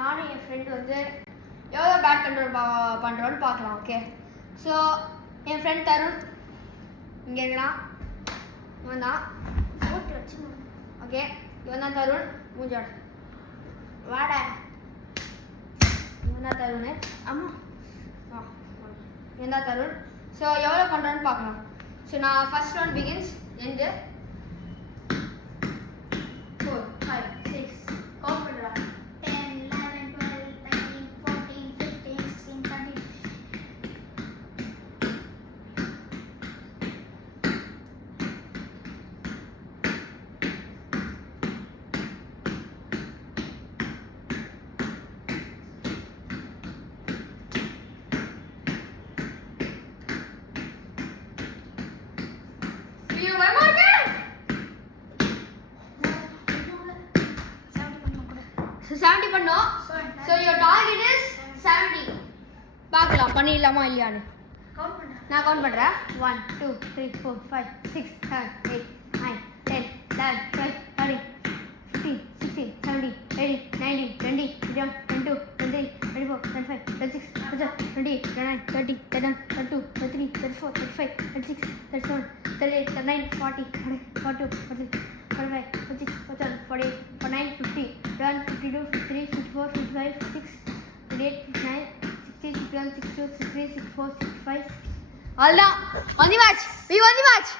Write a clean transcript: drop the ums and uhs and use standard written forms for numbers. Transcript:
நானும் என் ஃப்ரெண்டு வந்து எவ்வளோ பேட் கண்ட்ரோல் பண்ணுறோன்னு பார்க்கலாம். ஓகே, ஸோ என் ஃப்ரெண்ட் தருண் இங்கே இருக்கலாம். இவன் தான் ஓட்டு வச்சு. ஓகே, இவன் தான் தருண். மூஞ்சோட வாட. இவன் தான் தருண். அம்மா இவன் தான் தருண். ஸோ எவ்வளோ பண்ணுறோன்னு பார்க்கலாம். ஸோ நான் first round begins. End 4 5 6 count பண்ணுறா. 10 11 12 13 14 15 16 17. You one more time. So 70 பண்ணோம். So your target is 70. பார்க்கலாம் பண்ணிடலாமா இல்லையான்னு. கவுண்ட் பண்ணு. நான் கவுண்ட் பண்றேன். 1 2 3 4 5 6 7 8 9 10 11 12 13 15 16 17 18 19 20 21 22 23 24 25 26 27 28 29 30 31 32 33 34 35 36 37 38 39 40 41 42 43 45 46 47 48 49 50 51 52 53 54 55 56 58 59 60 61 62 63 64 65. All done. On the match. We won the match.